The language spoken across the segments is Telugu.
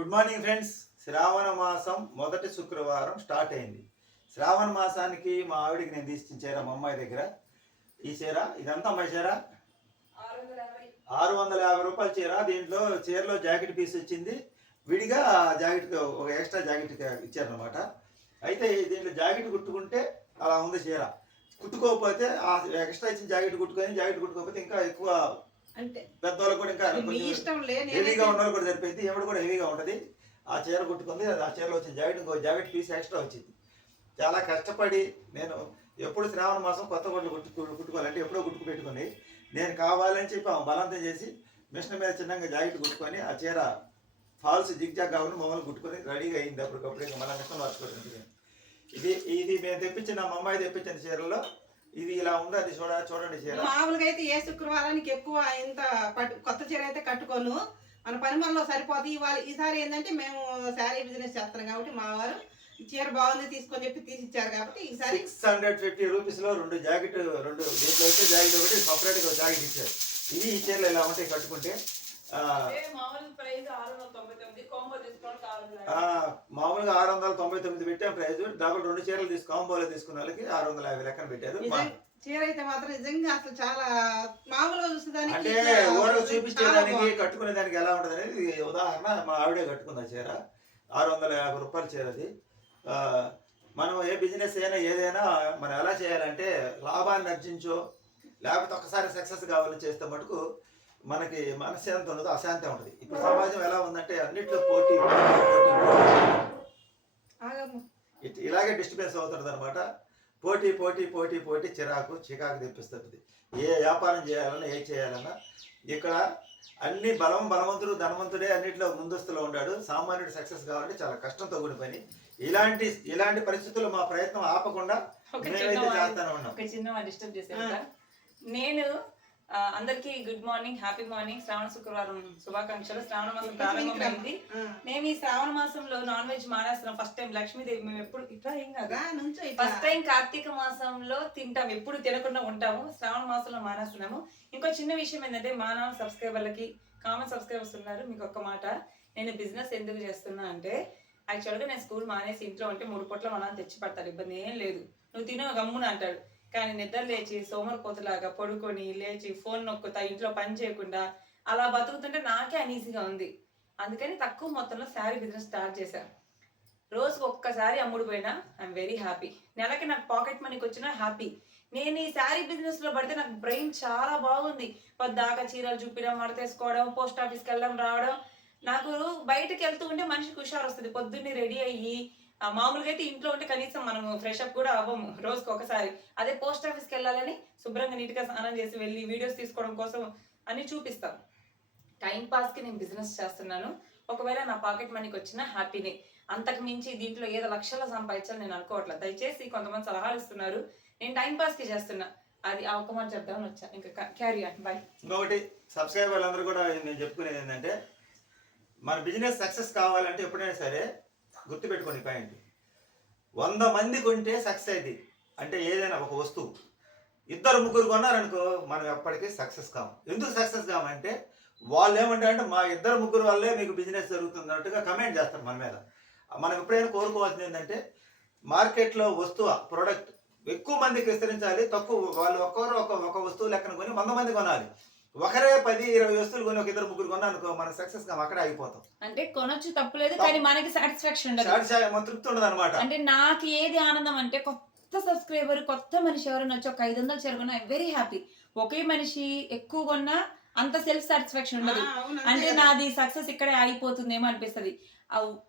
గుడ్ మార్నింగ్ ఫ్రెండ్స్ శ్రావణ మాసం మొదటి శుక్రవారం స్టార్ట్ అయింది. శ్రావణ మాసానికి మా ఆవిడికి నేను తీసుకున్న చీర మా అమ్మాయి దగ్గర. ఈ చీర ఇదంతా అమ్మాయి చీర? ఆరు వందల యాభై రూపాయల చీర. దీంట్లో చీరలో జాకెట్ పీస్ వచ్చింది. విడిగా జాకెట్ ఒక ఎక్స్ట్రా జాకెట్ ఇచ్చారనమాట అయితే దీంట్లో జాకెట్ కుట్టుకుంటే అలా ఉంది చీర. కుట్టుకోకపోతే ఆ ఎక్స్ట్రా ఇచ్చిన జాకెట్ కుట్టుకొని జాకెట్ కుట్టుకోకపోతే ఇంకా ఎక్కువ అంటే పెద్దవాళ్ళకి కూడా ఇంకా ఇష్టం హెవీగా నేనైతే ఉన్న వాళ్ళు కూడా సరిపోయింది. ఎవడు కూడా హెవీగా ఉంటుంది ఆ చీర కుట్టుకుంది ఆ చీరలో వచ్చిన జాకెట్ ఇంకో జాకెట్ పీస్ ఎక్స్ట్రా వచ్చింది. చాలా కష్టపడి నేను ఎప్పుడు శ్రావణ మాసం కొత్త బట్టలు కుట్టు కుట్టుకోవాలంటే ఎప్పుడో కుట్టుకు పెట్టుకుని నేను కావాలని చెప్పి ఆమె బలవంతం చేసి మిషన్ మీద చిన్నగా జాకెట్ కుట్టుకొని ఆ చీర ఫాల్స్ జిగ్ జాగ్ కావాలి మమ్మల్ని కుట్టుకొని రెడీగా అయింది అప్పటికప్పుడు. ఇంకా మళ్ళీ మిషన్ మార్చుకోవడానికి. ఇది ఇది మేము తెప్పించిన మా అమ్మాయి తెప్పించిన చీరలో ఇది ఇలా ఉంది అది చూడ చూడండి చీర. మామూలుగా అయితే ఏ శుక్రవారానికి ఎక్కువ ఇంత పట్టు కొత్త చీర అయితే కట్టుకోను. మన పని మనలో సరిపోతుంది ఇవాళ ఈసారి ఏంటంటే మేము శారీ బిజినెస్ చేస్తున్నాం కాబట్టి మా వారు ఈ చీర బాగుంది తీసుకొని చెప్పి తీసి ఇచ్చారు కాబట్టి ఈసారి సిక్స్ హండ్రెడ్ ఫిఫ్టీ రూపీస్లో రెండు జాకెట్ రెండు దీంట్లో అయితే జాకెట్ ఒకటి సపరేట్గా జాకెట్ ఇచ్చారు. ఇవి ఈ చీరలు ఇలా ఉంటాయి కట్టుకుంటే. మామూలుగా ఆరు వందల తొంభై తొమ్మిది పెట్టాం ప్రైస్ డబుల్ రెండు చీరలు తీసు కాంబోలో తీసుకున్న వాళ్ళకి ఆరు వందల యాభై లెక్కన పెట్టారు. చీర అయితే మాత్రం నిజంగా అసలు చాలా మామూలుగా చూసేదానికి అంటే చూపించేదానికి. కట్టుకునే దానికి ఎలా ఉంటుంది అనేది ఉదాహరణ మా ఆవిడే కట్టుకుంది చీర. ఆరు వందల యాభై రూపాయల చీర అది ఆ, మనం ఏ బిజినెస్ అయినా ఏదైనా మనం ఎలా చేయాలంటే లాభాన్ని అర్జించో లేకపోతే ఒక్కసారి సక్సెస్ కావాలని చేస్తే మటుకు మనకి మనశ్శాంతి ఉండదు అశాంతి ఉంటుంది ఇప్పుడు సమాజం ఎలా ఉందంటే అన్నిట్లో పోటీ ఇలాగే డిస్టర్బెన్స్ అవుతుంది అనమాట పోటీ పోటీ పోటీ పోటీ చిరాకు చికాకు తెప్పిస్తుంది ఏ వ్యాపారం చేయాలన్నా ఏ చేయాలన్నా ఇక్కడ అన్ని బలం బలవంతుడు ధనవంతుడే అన్నిట్లో ముందస్తులో ఉన్నాడు. సామాన్యుడు సక్సెస్ కావాలంటే చాలా కష్టంతో కూడిన పని ఇలాంటి ఇలాంటి పరిస్థితుల్లో మా ప్రయత్నం ఆపకుండా చేస్తానే ఉన్నాం. నేను అందరికీ గుడ్ మార్నింగ్ హ్యాపీ మార్నింగ్. శ్రావణ శుక్రవారం శుభాకాంక్షలు. శ్రావణ మాసం ప్రారంభమైంది. మేము ఈ శ్రావణ మాసంలో నాన్ వెజ్ మానేస్తున్నాం. ఫస్ట్ టైం లక్ష్మీదేవి మేము ఎప్పుడు ఇట్లా ఏం కాదు. ఫస్ట్ టైం కార్తీక మాసంలో తింటాం. ఎప్పుడు తినకుండా ఉంటాము. శ్రావణ మాసంలో మానేస్తున్నాము. ఇంకో చిన్న విషయం ఏంటంటే మా నాన్న సబ్స్క్రైబర్లకి కామన్ సబ్స్క్రైబర్స్ ఉన్నారు. మీకు ఒక్క మాట. నేను బిజినెస్ ఎందుకు చేస్తున్నా అంటే యాక్చువల్గా నేను స్కూల్ మానేసి ఇంట్లో ఉంటే మూడు పూట్ల మా నాన్న తెచ్చి పడతాడు. ఇబ్బంది ఏం లేదు. నువ్వు తిను గమ్మున అంటాడు. కానీ నిద్ర లేచి సోమరిపోతులాగా పడుకొని లేచి ఫోన్ నొక్కుతా ఇంట్లో పని చేయకుండా అలా బతుకుతుంటే నాకే అనీజీగా ఉంది. అందుకని తక్కువ మొత్తంలో శారీ బిజినెస్ స్టార్ట్ చేశాను రోజు ఒక్కసారి అమ్ముడు పోయినా ఐఎమ్ వెరీ హ్యాపీ నెలకి నాకు పాకెట్ మనీకి వచ్చినా హ్యాపీ నేను ఈ శారీ బిజినెస్లో పడితే నాకు బ్రెయిన్ చాలా బాగుంది. పద్దాక చీరలు చూపించడం మడతేసుకోవడం పోస్ట్ ఆఫీస్కి వెళ్ళడం రావడం. నాకు బయటకు వెళ్తూ ఉంటే మనిషికి హుషారు వస్తుంది. పొద్దున్నే రెడీ అయ్యి మామూలుగా అయితే ఇంట్లో ఉంటే కనీసం మనం ఫ్రెష్ అప్ కూడా అవ్వము రోజుకి ఒకసారి. అదే పోస్ట్ ఆఫీస్కి వెళ్ళాలని శుభ్రంగా నీట్గా స్నానం చేసి వెళ్ళి వీడియోస్ తీసుకోవడం కోసం అని చూపిస్తాం. టైం పాస్కి నేను బిజినెస్ చేస్తున్నాను. ఒకవేళ నా పాకెట్ మనీకి వచ్చిన హ్యాపీనే అంతకు మించి దీంట్లో ఏదో లక్షల సంపాదించాలని నేను అనుకోవట్లేదు దయచేసి కొంతమంది సలహాలు ఇస్తున్నారు. నేను టైం పాస్కి చేస్తున్నా. అది ఆ ఒక్క మాట చెప్దామని వచ్చా. ఇంకా క్యారీ ఆన్ బాయ్ ఇంకొకటి సబ్స్క్రైబర్లు అందరూ కూడా నేను చెప్పుకునేది ఏంటంటే మన బిజినెస్ సక్సెస్ కావాలంటే ఎప్పుడైనా సరే గుర్తుపెట్టుకోండి పాయింట్ వంద మంది కొంటే సక్సెస్ అయింది అంటే ఏదైనా ఒక వస్తువు. ఇద్దరు ముగ్గురు కొన్నారనుకో మనం ఎప్పటికీ సక్సెస్ కాము. ఎందుకు సక్సెస్ కామంటే వాళ్ళు ఏమంటారంటే మా ఇద్దరు ముగ్గురు వల్లే మీకు బిజినెస్ జరుగుతుంది అన్నట్టుగా కమెంట్ చేస్తారు మన మీద. మనం ఎప్పుడైనా కోరుకోవాల్సింది ఏంటంటే మార్కెట్లో వస్తువు ప్రోడక్ట్ ఎక్కువ మందికి విస్తరించాలి తక్కువ వాళ్ళు ఒక్కరు ఒక ఒక వస్తువు లెక్కన కొని వంద మంది కొనాలి. ఒకరే పది ఇరవై వస్తువులు కొని ఒక ఇద్దరు ముగ్గురు కొన్నా అనుకో మన సక్సెస్ కాము అక్కడే ఆగిపోతాం. అంటే కొనొచ్చు తప్పులేదు కానీ మనకి సాటిస్ఫాక్షన్ ఉండదు. మన తృప్తి ఉండదు అనమాట అంటే నాకు ఏది ఆనందం అంటే కొత్త సబ్స్క్రైబర్ కొత్త మనిషి ఎవరైనా వచ్చి ఒక ఐదు వందలు చేరుకున్నా వెరీ హ్యాపీ ఒకే మనిషి ఎక్కువ కొన్నా అంత సెల్ఫ్ సాటిస్ఫాక్షన్ ఉండదు అంటే. నాది సక్సెస్ ఇక్కడే ఆగిపోతుందేమో అనిపిస్తుంది.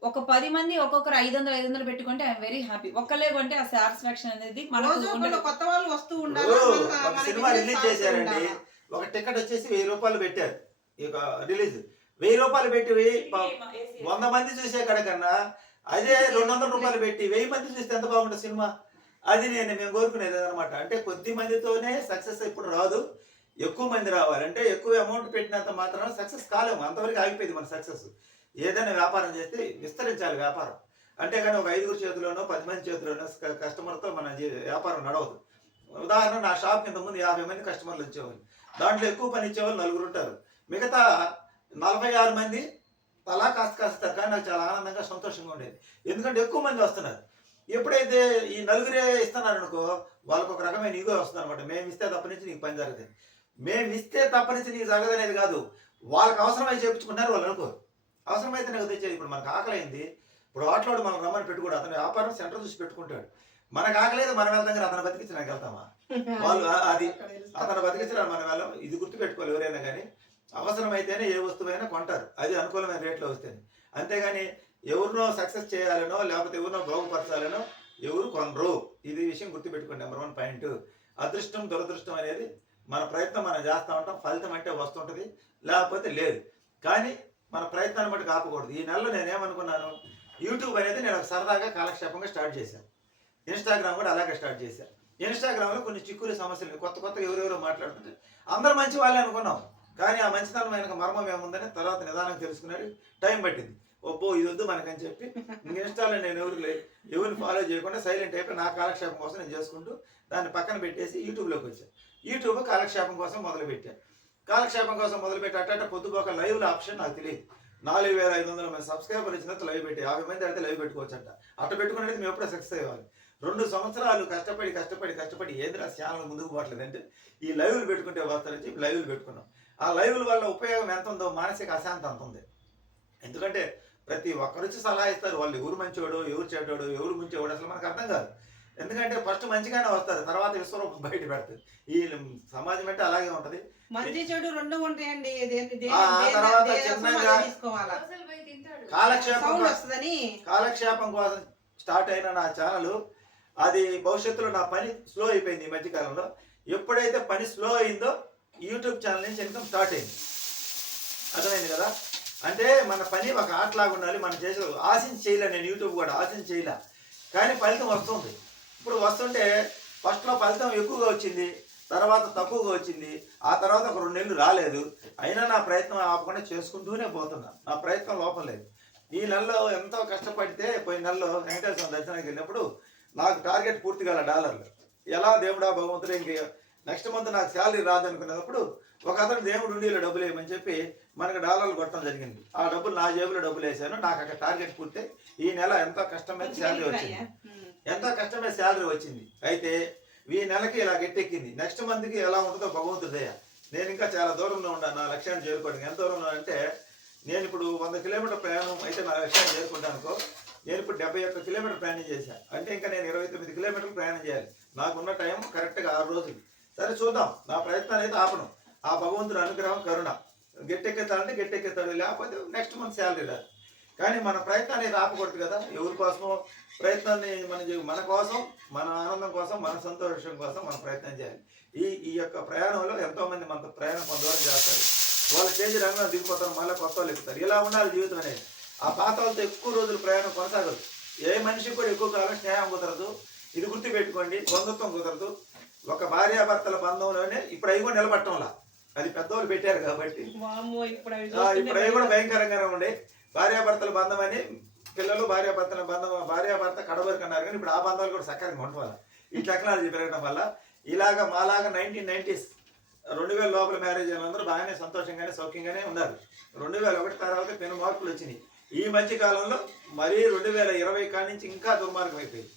ఒక పది మంది ఒక్కొక్కరు ఐదు వందలు ఐదు వందలు పెట్టుకుంటే ఐఎమ్ వెరీ హ్యాపీ ఒక్కలే కొంటే ఆ సాటిస్ఫాక్షన్ అనేది మనకు ఉండదు. కొత్త వాళ్ళు వస్తూ సినిమా రిలీజ్ చేశారండి. ఉండాలి. ఒక టికెట్ వచ్చేసి వెయ్యి రూపాయలు పెట్టారు. ఇక రిలీజ్. వెయ్యి రూపాయలు పెట్టి వంద మంది చూసే కన్నా అదే రెండు వందల రూపాయలు పెట్టి. వెయ్యి మంది చూస్తే ఎంత బాగుంటుంది సినిమా? అది నేను మేము కోరుకునేది అనమాట అంటే కొద్ది మందితోనే సక్సెస్ ఇప్పుడు రాదు. ఎక్కువ మంది రావాలి. అంటే ఎక్కువ అమౌంట్ పెట్టినంత మాత్రం సక్సెస్ కాలేము. అంతవరకు ఆగిపోయింది మన సక్సెస్. ఏదైనా వ్యాపారం చేస్తే విస్తరించాలి వ్యాపారం. అంతేగాని ఒక ఐదుగురు చేతిలోనో పది మంది చేతిలోనో కస్టమర్తో మన వ్యాపారం నడవదు. ఉదాహరణ నా షాప్ కింద ముందు యాభై మంది కస్టమర్లు వచ్చేవాళ్ళు. దాంట్లో ఎక్కువ పని ఇచ్చేవాళ్ళు నలుగురు ఉంటారు. మిగతా నలభై ఆరు మంది తలా కాస్త కాస్త కానీ నాకు చాలా ఆనందంగా సంతోషంగా ఉండేది. ఎందుకంటే ఎక్కువ మంది వస్తున్నారు. ఎప్పుడైతే ఈ నలుగురే ఇస్తున్నారు అనుకో వాళ్ళకు ఒక రకమైన ఈగో వస్తుంది అనమాట మేము ఇస్తే తప్ప నుంచి నీకు పని జరుగుతుంది మేము ఇస్తే తప్ప నుంచి నీకు జరగదనేది కాదు. వాళ్ళకి అవసరమై చేయించుకుంటారు వాళ్ళు అనుకో అవసరమైతే నాకు తెచ్చేది ఇప్పుడు మనకు ఆకలైంది. ఇప్పుడు ఆటలాడు మనం రమ్మని పెట్టుకోడు. అతను వ్యాపారం సెంటర్ చూసి పెట్టుకుంటాడు. మనకు ఆకలేదు మనం వెళ్తాం కానీ అతను బతికించడానికి వెళ్తామా వాళ్ళు అది అతను బతికించడానికి మనం వెళ్ళం ఇది గుర్తుపెట్టుకోవాలి ఎవరైనా కానీ. అవసరమైతేనే ఏ వస్తువైనా కొంటారు. అది అనుకూలమైన రేట్లో వస్తేనే. అంతేగాని ఎవరినో సక్సెస్ చేయాలనో లేకపోతే ఎవరినో బాగుపరచాలనో ఎవరు కొనరు. ఇది విషయం గుర్తుపెట్టుకోండి నెంబర్ వన్ పాయింట్ అదృష్టం దురదృష్టం అనేది మన ప్రయత్నం మనం చేస్తూ ఉంటాం. ఫలితం అంటే వస్తుంటుంది లేకపోతే లేదు. కానీ మన ప్రయత్నాన్ని బట్టి కాపకూడదు ఈ నెలలో నేనేమనుకున్నాను యూట్యూబ్ అనేది నేను ఒక సరదాగా కాలక్షేపంగా స్టార్ట్ చేశాను. ఇన్స్టాగ్రామ్ కూడా అలాగే స్టార్ట్ చేశాను ఇన్స్టాగ్రామ్లో కొన్ని చిక్కులు సమస్యలు కొత్త కొత్త ఎవరెవరో మాట్లాడుతుంటే అందరు మంచి వాళ్ళే అనుకున్నాం. కానీ ఆ మంచితనం ఆయనకు మర్మం ఏముందని తర్వాత నిదానం తెలుసుకున్నాడు. టైం పట్టింది. ఒప్పో ఇది వద్దు మనకని చెప్పి ఇన్స్టాలో నేను ఎవరు లే ఎవరిని ఫాలో చేయకుండా సైలెంట్ అయిపోయి నా కాలక్షేపం కోసం నేను చేసుకుంటూ దాన్ని పక్కన పెట్టేసి యూట్యూబ్లోకి వచ్చాను యూట్యూబ్ కాలక్షేపం కోసం మొదలు పెట్టాను కాలక్షేపం కోసం మొదలు పెట్టి అట్ట పొద్దుపోక లైవ్ల ఆప్షన్ నాకు తెలియదు. నాలుగు వేల ఐదు వందల మంది సబ్స్క్రైబర్ ఇచ్చినంత లైవ్ పెట్టి యాభై మంది అయితే లైవ్ పెట్టుకోవచ్చు అంట అట్ట పెట్టుకునేది మేము ఎప్పుడో సక్సెస్ అయ్యేవాళ్ళు. రెండు సంవత్సరాలు కష్టపడి కష్టపడి కష్టపడి ఏదిరా ఛానల్ ముందుకు పోవట్లేదు అంటే ఈ లైవ్లు పెట్టుకుంటే వస్తారని చెప్పి లైవ్లు పెట్టుకున్నాం. ఆ లైవ్ల వల్ల ఉపయోగం ఎంత ఉందో మానసిక అశాంతి అంత ఉంది. ఎందుకంటే ప్రతి ఒక్కరు వచ్చి సలహా ఇస్తారు. వాళ్ళు ఎవరు మంచివాడు ఎవరు చెడ్డోడు ఎవరు ముంచేవాడు అసలు మనకు అర్థం కాదు. ఎందుకంటే ఫస్ట్ మంచిగానే వస్తారు తర్వాత విశ్వరూపం బయట పెడతారు. ఈ సమాజం అంటే అలాగే ఉంటది. మంచి చెడు రెండు ఉంటాయండి. తర్వాత చిన్నగా కాలక్షేపం కోసం స్టార్ట్ అయిన నా ఛానల్ అది భవిష్యత్తులో నా పని స్లో అయిపోయింది ఈ మధ్యకాలంలో. ఎప్పుడైతే పని స్లో అయిందో యూట్యూబ్ ఛానల్ నుంచి ఇన్కమ్ స్టార్ట్ అయింది. అర్థమైంది కదా? అంటే మన పని ఒక ఆటలాగా ఉండాలి మనం చేసే ఆశించి చేయలే నేను యూట్యూబ్ కూడా ఆశించి చేయలే. కానీ ఫలితం వస్తుంది. ఇప్పుడు వస్తుంటే ఫస్ట్లో ఫలితం ఎక్కువగా వచ్చింది తర్వాత తక్కువగా వచ్చింది ఆ తర్వాత ఒక రెండు నెలలు రాలేదు. అయినా నా ప్రయత్నం ఆపకుండా చేసుకుంటూనే పోతున్నా. నా ప్రయత్నం లోపం లేదు. ఈ నెలలో ఎంతో కష్టపడితే పోయిన నెలలో వెంకటేశ్వర దర్శనానికి వెళ్ళినప్పుడు నాకు టార్గెట్ పూర్తి కాల డాలర్లు ఎలా దేవుడా భగవంతుడు ఇంక నెక్స్ట్ మంత్ నాకు శాలరీ రాదనుకున్నప్పుడు ఒక అతను దేవుడు ఉండి ఇలా డబ్బులు వేయమని చెప్పి మనకు డాలర్లు కొట్టడం జరిగింది. ఆ డబ్బులు నా జేబులో డబ్బులు వేసాను. నాకు అక్కడ టార్గెట్ పూర్తి ఈ నెల ఎంతో కష్టమైన శాలరీ వచ్చింది. ఎంతో కష్టమైన శాలరీ వచ్చింది? అయితే ఈ నెలకి ఇలా గట్టెక్కింది. నెక్స్ట్ మంత్కి ఎలా ఉంటుందో భగవంతుడయ్య నేను ఇంకా చాలా దూరంలో ఉన్నాను. నా లక్ష్యాన్ని చేరుకోవడానికి. ఎంత దూరంలో అంటే నేను ఇప్పుడు వంద కిలోమీటర్ ప్రయాణం అయితే నా లక్ష్యాన్ని చేరుకుంటాను అనుకో నేను ఇప్పుడు డెబ్బై ఒక్క కిలోమీటర్ ప్రయాణం చేశాను అంటే ఇంకా నేను ఇరవై తొమ్మిది కిలోమీటర్లు ప్రయాణం చేయాలి. నాకున్న టైం కరెక్ట్గా ఆరు రోజులు. సరే చూద్దాం. నా ప్రయత్నాలు అయితే ఆపను. ఆ భగవంతుడు అనుగ్రహం కరుణ. గట్టెక్కెత్తాలంటే గట్టెక్కెత్తాడు లేకపోతే నెక్స్ట్ మంత్ శాలరీ రాదు. కానీ మన ప్రయత్నాన్ని అయితే ఆపకూడదు కదా. ఎవరి కోసమో ప్రయత్నాన్ని మన మన కోసం మన ఆనందం కోసం మన సంతోషం కోసం మనం ప్రయత్నం చేయాలి. ఈ ఈ యొక్క ప్రయాణంలో ఎంతోమంది మన ప్రయాణం కొంతవరకు చేస్తారు. వాళ్ళ చేసి రంగంలో దిగిపోతారు మళ్ళీ కొత్త వాళ్ళు ఎక్కుతారు. ఇలా ఉండాలి జీవితం అనేది. ఆ పాత వాళ్ళతో ఎక్కువ రోజులు ప్రయాణం కొనసాగదు ఏ మనిషికి కూడా ఎక్కువ కాలం స్నేహం కుదరదు. ఇది గుర్తుపెట్టుకోండి బంధుత్వం కుదరదు. ఒక భార్యాభర్తల బంధంలోనే ఇప్పుడు అవి కూడా నిలబట్టంలా అది పెద్దవాళ్ళు పెట్టారు కాబట్టి. ఇప్పుడు అవి కూడా భయంకరంగానే ఉండే. భార్యాభర్తల బంధం అని పిల్లలు భార్యాభర్తల బంధం భార్యాభర్త కడవరకు అన్నారు కానీ ఇప్పుడు ఆ బంధాలు కూడా సక్కరంగా ఉండవాలి? ఈ టెక్నాలజీ పెరగడం వల్ల ఇలాగ మాలాగా నైన్టీన్ నైన్టీస్ రెండు వేల లోపల మ్యారేజ్ అయిన అందరూ బాగానే సంతోషంగానే సౌఖ్యంగానే ఉన్నారు. రెండు వేల ఒకటి తర్వాత పెను మార్పులు వచ్చినాయి. ఈ మధ్య కాలంలో మరీ రెండు వేల ఇరవై కాడి నుంచి ఇంకా దుర్మార్గం అయిపోయింది.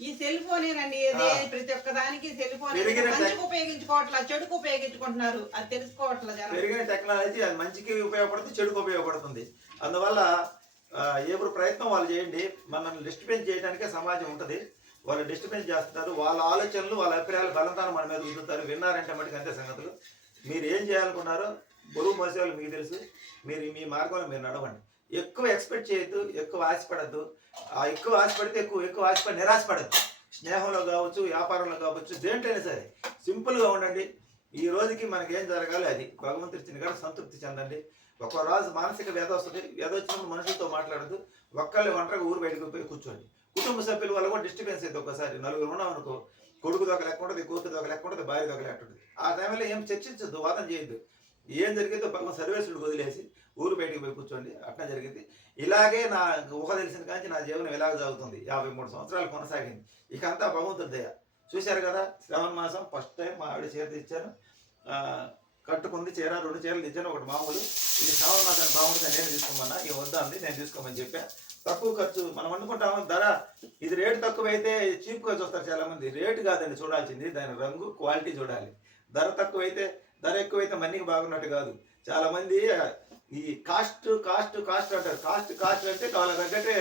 ఈ సెల్ ఫోనేనండి ఆ. ప్రతి ఒక్క దానికి సెల్ ఫోన్ మంచికి ఉపయోగించుకోవట్లా చెడుకు ఉపయోగించుకుంటున్నారు. అది తెలుసుకోవట్లా పెరిగిన టెక్నాలజీ అది మంచికి ఉపయోగపడుతుంది చెడుకు ఉపయోగపడుతుంది. అందువల్ల ఎవరు ప్రయత్నం వాళ్ళు చేయండి. మనల్ని డిస్టర్బెన్స్ చేయడానికే సమాజం ఉంటుంది. వాళ్ళు డిస్టర్బెన్స్ చేస్తున్నారు. వాళ్ళ ఆలోచనలు వాళ్ళ అభిప్రాయాలు బలంతాను మన మీద రుద్దుతారు విన్నారంటే మటుకు అంతే సంగతులు. మీరు ఏం చేయాలనుకున్నారో బరువు మోసేవాళ్ళు మీకు తెలుసు. మీరు మీ మార్గంలో మీరు నడవండి. ఎక్కువ ఎక్స్పెక్ట్ చేయొద్దు ఎక్కువ ఆశపడద్దు. ఆ ఎక్కువ ఆశపడితే ఎక్కువ ఎక్కువ ఆశపడి నిరాశపడద్దు. స్నేహంలో కావచ్చు వ్యాపారంలో కావచ్చు దేంట్లోనే సరే సింపుల్గా ఉండండి. ఈ రోజుకి మనకి ఏం జరగాలి అది? భగవంతుడి ఇచ్చిన కాడ సంతృప్తి చెందండి. ఒక రోజు మానసిక వ్యధ వస్తుంది. వ్యధ వచ్చినప్పుడు మనుషులతో మాట్లాడదు ఒక్కళ్ళు ఒంటరిగా ఊరు బయటకు పోయి కూర్చోండి. కుటుంబ సభ్యుల వల్ల కూడా డిస్టర్బెన్స్ అయితే ఒకసారి నలుగురు ఉన్నాం అనుకో కొడుకు దొక లెక్క ఉంటుంది కూతురు దొక లెక్క ఉంటుంది భార్య దొక లెక్క ఉంటుంది. ఆ టైంలో ఏం చర్చించద్దు వాదన చేయొద్దు. ఏం జరిగిందో పక్కన సర్వేసులు వదిలేసి ఊరు బయటికి పోయి కూర్చోండి. అట్లా జరిగింది. ఇలాగే నా ఊహ తెలిసిన కాంచి నా జీవనం ఇలాగ సాగుతుంది. యాభై మూడు సంవత్సరాలు కొనసాగింది. ఇక అంతా భగవంతుడి దయ. చూశారు కదా శ్రావణ మాసం ఫస్ట్ టైం మా ఆవిడ చీర తెచ్చాను కట్టుకుంది చీర రెండు చీరలు తెచ్చాను. ఒకటి మామూలు. ఇది శ్రావణ మాసాన్ని బాగుంటుంది నేను తీసుకోమన్నా. ఇక వద్దా అంది. నేను తీసుకోమని చెప్పాను తక్కువ ఖర్చు. మనం అనుకుంటాము ధర. ఇది రేటు తక్కువ అయితే చీప్గా చూస్తారు చాలా మంది రేటు కాదండి చూడాల్సింది. దాని రంగు క్వాలిటీ చూడాలి. ధర తక్కువ అయితే ధర ఎక్కువైతే మనీకి బాగున్నట్టు కాదు. చాలా మంది ఈ కాస్ట్ కాస్ట్ కాస్ట్ అంటారు. కాస్ట్ కాస్ట్ అంటే వాళ్ళ తగ్గట్టే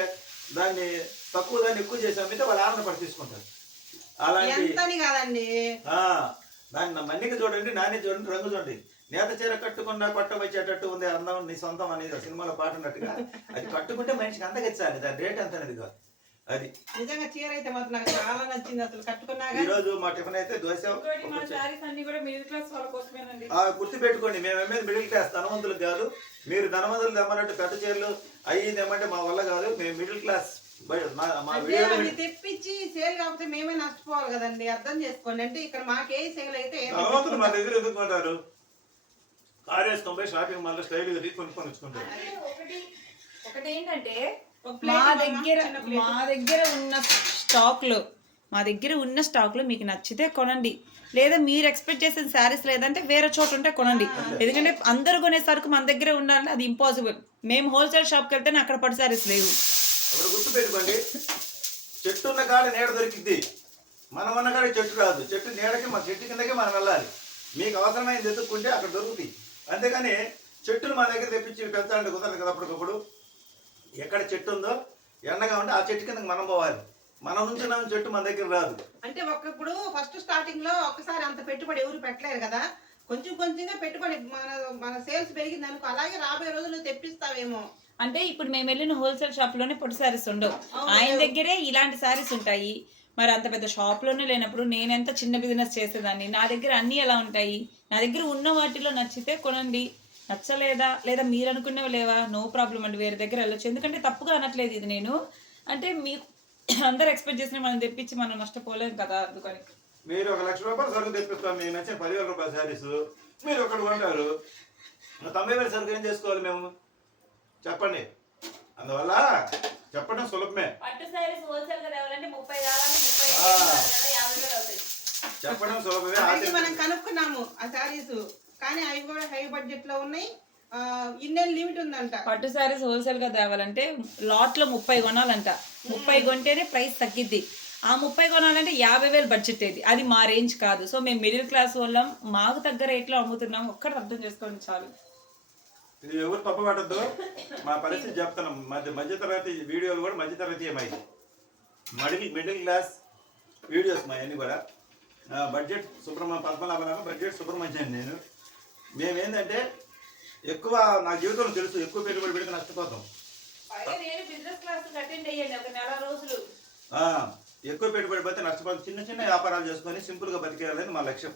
దాన్ని తక్కువ దాన్ని ఎక్కువ చేసి అమ్మితే వాళ్ళు ఆనందపడి తీసుకుంటారు అలాంటి కాదండి? దాన్ని నా మన్నిక చూడండి నాణ్యత చూడండి రంగు చూడండి. నేత చీర కట్టుకున్నా కొట్ట వచ్చేటట్టు ఉంది అందం నీ సొంతం అనేది సినిమాలో పాట ఉన్నట్టుగా అది కట్టుకుంటే మనిషికి అంతగచ్చాలి దాని రేట్ ఎంత అనేది కాదు. అది. నిజంగా చీర అయితే మాత్రం నాకు చాలా నచ్చింది అసలు. ఈ కట్టుకున్నాగా రోజు మా టిఫిన్ అయితే దోశ. గుర్తు పెట్టుకోండి మేము ఏమేది మిడిల్ క్లాస్ ధనవంతులు కాదు. మీరు ధనవంతులు తెమ్మన్నట్టు కట్ట చీరలు అయ్యి తెమ్మంటే మా వల్ల కాదు. మేము మిడిల్ క్లాస్ తెప్పించి సేల్ కాకపోతే మేమే నష్టపోవాలి కదండి. అర్థం చేసుకోండి. అంటే ఇక్కడ మాకే సేల్ అయితే ఏం ధనవంతులు మా దగ్గర ఎందుకు కొంటారు కార్ వేసుకొని పోయి షాపింగ్ తీసుకొని కొనుక్కుంటారు. అంటే ఒకటి ఒకటి ఏంటంటే మా దగ్గర. మా దగ్గర ఉన్న స్టాక్లో మా దగ్గర ఉన్న స్టాక్లో మీకు నచ్చితే కొనండి. లేదా మీరు ఎక్స్పెక్ట్ చేసిన శారీస్ లేదంటే వేరే చోట ఉంటే కొనండి. ఎందుకంటే అందరూ కొనే సరుకు మన దగ్గర ఉండాలంటే అది ఇంపాసిబుల్ మేము హోల్సేల్ షాప్కి వెళ్తేనే అక్కడ పట్టు శారీస్ లేవు. గుర్తు పెట్టుకోండి చెట్టు ఉన్న కాడ నీడ దొరికిద్ది. మనం ఉన్న కాడ చెట్టు రాదు చెట్టు నీడకి మా చెట్టు కిందకి మనం వెళ్ళాలి. మీకు అవసరమైనది ఎత్తుక్కుంటే అక్కడ దొరుకుతాయి. అంతేగాని చెట్టును మన దగ్గర తెప్పించి పెంచాలంటే కుదరదు కదా అప్పటికప్పుడు. ఎక్కడ చెట్టు ఉందో ఎండగా ఉంటే ఆ చెట్టు కిందకి మనం పోవాలి. మనం నుంచున్న చెట్టు మన దగ్గర రాదు. అంటే ఒకప్పుడు ఫస్ట్ స్టార్టింగ్లో ఒకసారి అంత పెట్టుబడి ఎవరు పెట్టలేరు కదా. కొంచెం కొంచెంగా పెట్టుబడి మన మన సేల్స్ పెరిగింది అనుకో అలాగే రాబోయే రోజుల్లో తెప్పిస్తావేమో. అంటే ఇప్పుడు మేము వెళ్ళిన హోల్సేల్ షాప్లోనే పొట్టి శారీస్ ఉండవు. ఆయన దగ్గరే ఇలాంటి శారీస్ ఉంటాయి. మరి అంత పెద్ద షాప్లోనే లేనప్పుడు నేనెంత చిన్న బిజినెస్ చేసేదాన్ని? నా దగ్గర అన్ని ఎలా ఉంటాయి? నా దగ్గర ఉన్న వాటిలో నచ్చితే కొనండి. నచ్చలేదా? లేదా మీరు అనుకునేవి లేవా? నో ప్రాబ్లం అండి వేరే దగ్గర వెళ్ళొచ్చు. ఎందుకంటే తప్పుగా అనట్లేదు ఇది నేను. అంటే మీ అందరు ఎక్స్పెక్ట్ చేసిన మనం తెప్పించి మనం నష్టపోలేం కదా అందుకని. మీరు ఒక లక్ష రూపాయలు సరుకు తెప్పిస్తాం. మీకు నచ్చిన పదివేల రూపాయల శారీస్. మీరు ఒకటి కొంటారు. తొంభై వేల సరుకు ఏం చేసుకోవాలి మేము. చెప్పండి. అందువల్ల చెప్పడం సులభమే. చెప్పడం సులభమే. మనం కనుక్కున్నాము ఆ శారీస్. కానీ అవి కూడా హై బడ్జెట్లో ఉన్నాయి ఇన్నెన్ లిమిట్ ఉందంట. పట్టు శారీస్ హోల్సేల్గా తేవాలంటే లాట్లో ముప్పై కొనాలంట. ముప్పై కొంటేనే ప్రైస్ తగ్గిద్ది. ఆ ముప్పై కొనాలంటే యాభై వేలు బడ్జెట్ ఇది అది మా రేంజ్ కాదు. సో మేము మిడిల్ క్లాస్ వాళ్ళం. మాకు తగ్గ రేట్లో అమ్ముతున్నాం. ఒక్కటి అర్థం చేసుకోండి చాలు. ఇది ఎవరు తప్పు పట్టద్దు. మా పరిస్థితి చెప్తున్నాం. మధ్య మధ్యతరగతి వీడియోలు కూడా మధ్యతరగతి ఏమై మడిల్ మిడిల్ క్లాస్ వీడియోస్ మా అన్ని కూడా. బడ్జెట్ సుబ్రహ్మణ్య పద్మనాభనామ బడ్జెట్ సుబ్రహ్మణ్యం నేను. మేమేంటంటే ఎక్కువ నా జీవితంలో తెలుసు ఎక్కువ పెట్టుబడి పెడితే నష్టపోతాం. ఎక్కువ పెట్టుబడి పెడితే నష్టపోతాం. చిన్న చిన్న వ్యాపారాలు చేసుకొని సింపుల్గా బతికేయాలని మా లక్ష్యం.